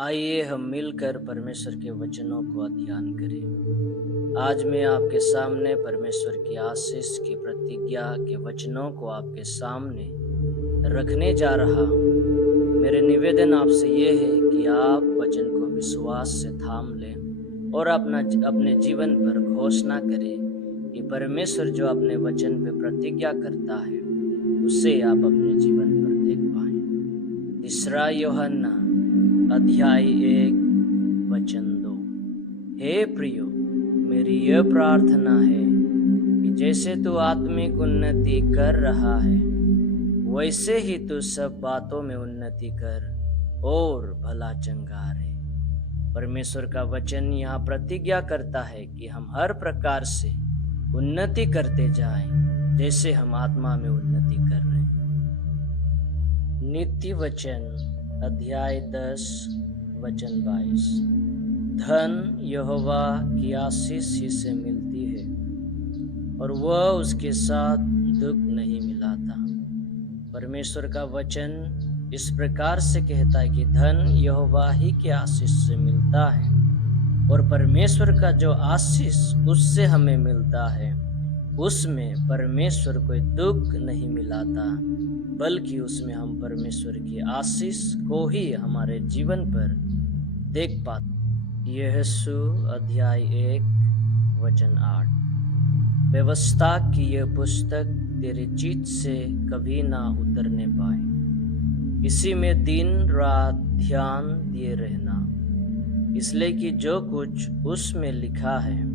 आइए हम मिलकर परमेश्वर के वचनों को अध्ययन करें। आज मैं आपके सामने परमेश्वर की आशीष की प्रतिज्ञा के वचनों को आपके सामने रखने जा रहा हूँ। मेरे निवेदन आपसे ये है कि आप वचन को विश्वास से थाम लें और अपने जीवन पर घोषणा करें कि परमेश्वर जो अपने वचन पे प्रतिज्ञा करता है उसे आप अपने जीवन पर देख पाएं। तीसरा यूहन्ना अध्याय 1 वचन 2। हे प्रियो, मेरी यह प्रार्थना है कि जैसे तू आत्मिक उन्नति कर रहा है वैसे ही तू सब बातों में उन्नति कर और भला चंगा रहे। परमेश्वर का वचन यहाँ प्रतिज्ञा करता है कि हम हर प्रकार से उन्नति करते जाएं जैसे हम आत्मा में उन्नति कर रहे हैं। नित्य वचन अध्याय 10 वचन 22। धन यहोवा की आशीष ही से मिलती है और वह उसके साथ दुख नहीं मिलाता। परमेश्वर का वचन इस प्रकार से कहता है कि धन यहोवा ही की आशीष से मिलता है और परमेश्वर का जो आशीष उससे हमें मिलता है उसमें परमेश्वर कोई दुख नहीं मिलाता, बल्कि उसमें हम परमेश्वर की आशीष को ही हमारे जीवन पर देख पाते। यहोशू अध्याय 1 वचन 8। व्यवस्था की यह पुस्तक तेरे चित्त से कभी ना उतरने पाए, इसी में दिन रात ध्यान दिए रहना, इसलिए कि जो कुछ उसमें लिखा है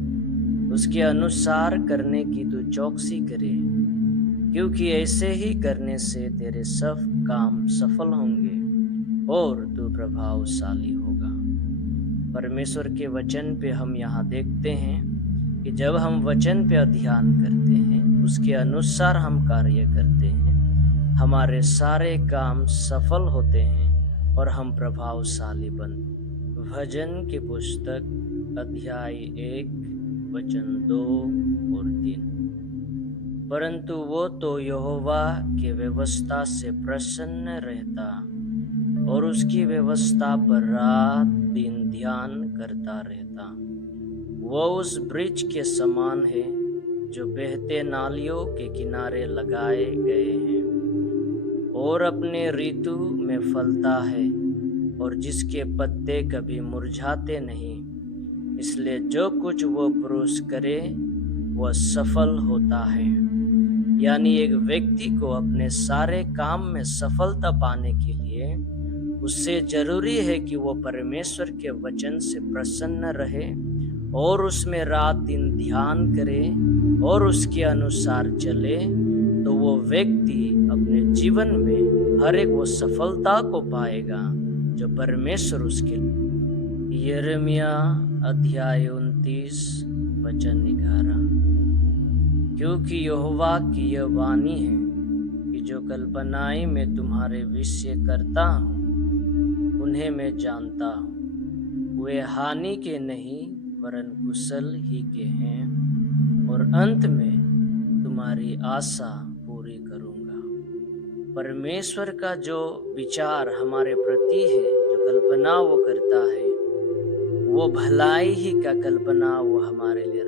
उसके अनुसार करने की तू चौकसी करे, क्योंकि ऐसे ही करने से तेरे सब काम सफल होंगे और तू प्रभावशाली होगा। परमेश्वर के वचन पे हम यहाँ देखते हैं कि जब हम वचन पे अध्ययन करते हैं, उसके अनुसार हम कार्य करते हैं, हमारे सारे काम सफल होते हैं और हम प्रभावशाली बनते। भजन की पुस्तक अध्याय 1 वचन 2 और 3। परंतु वो तो यहोवा के व्यवस्था से प्रसन्न रहता और उसकी व्यवस्था पर रात दिन ध्यान करता रहता। वो उस वृक्ष के समान है जो बहते नालियों के किनारे लगाए गए हैं और अपने ऋतु में फलता है और जिसके पत्ते कभी मुरझाते नहीं, इसलिए जो कुछ वो पुरुष करे वह सफल होता है। यानी एक व्यक्ति को अपने सारे काम में सफलता पाने के लिए उससे जरूरी है कि वो परमेश्वर के वचन से प्रसन्न रहे और उसमें रात दिन ध्यान करे और उसके अनुसार चले, तो वो व्यक्ति अपने जीवन में हर एक वो सफलता को पाएगा जो परमेश्वर उसके। यिर्मयाह अध्याय 29 वचन 11। क्योंकि यहोवा की यह वाणी है कि जो कल्पनाएं मैं तुम्हारे विषय करता हूँ उन्हें मैं जानता हूँ, वे हानि के नहीं वरन कुशल ही के हैं और अंत में तुम्हारी आशा पूरी करूँगा। परमेश्वर का जो विचार हमारे प्रति है, जो कल्पना वो करता है, वो भलाई ही का कल्पना वो हमारे लिए